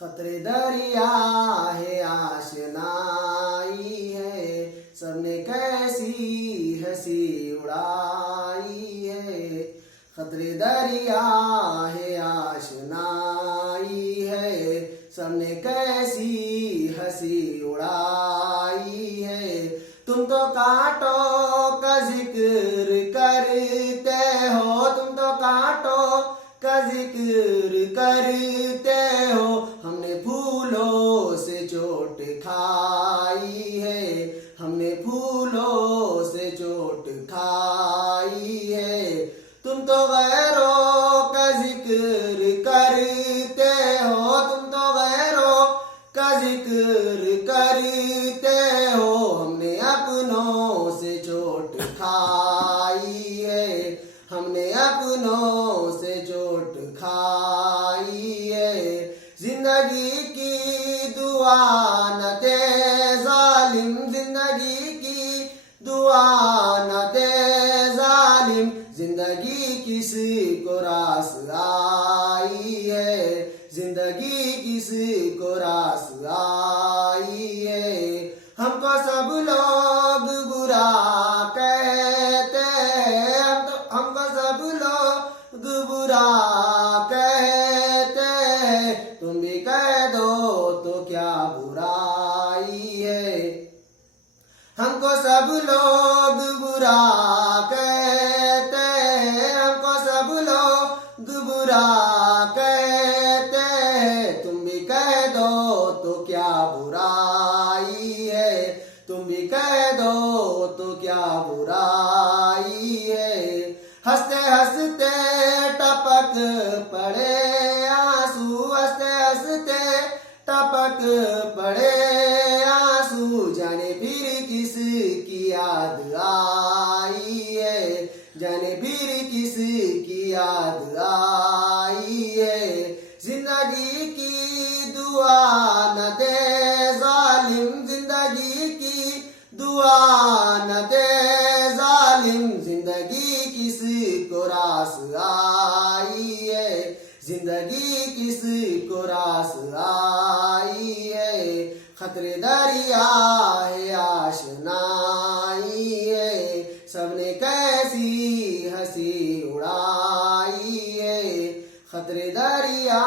खतरे दरिया है आशनाई है, सबने कैसी हंसी उड़ाई है। खतरे दरिया है आशनाई है, सबने कैसी हंसी उड़ाई है। तुम तो कांटों का जिक्र करते हो, तुम तो कांटों का जिक्र करते हो। हमने फूलों से चोट खाई है, हमने फूलों से चोट खाई है। तुम तो गैरों का जिक्र करते हो, तुम तो गैरों का जिक्र करते हो। हमने अपनों से चोट खाई है, हमने अपनों से चोट खाई है। जिंदगी की दुआ न दे जालिम, जिंदगी की दुआ न दे जालिम। जिंदगी किस को रास आई है, जिंदगी किस को रास आई है। हमको सब लोग बुरा कहते हैं, हमको सब लोग बुरा कहते हैं। तुम भी कह दो तो क्या बुराई है। हमको सब लोग बुरा कहते हैं, हमको सब लोग बुरा कहते हैं। तुम भी कह दो तो क्या बुराई है, तुम भी कह दो तो क्या बुराई है। हंसते हंसते टपक पड़े आंसू, हंसते हंसते टपक पड़े आंसू। जाने फिर किस की याद आई है, जाने फिर किस की याद आई है। जिंदगी की दुआ न दे जालिम, जिंदगी की दुआ न दे जालिम। जिंदगी किस को रास आई है, जिंदगी किस को रास आई है। खतरे दरिया है आशनाई है, सबने कैसी हंसी उड़ाई है। खतरे दरिया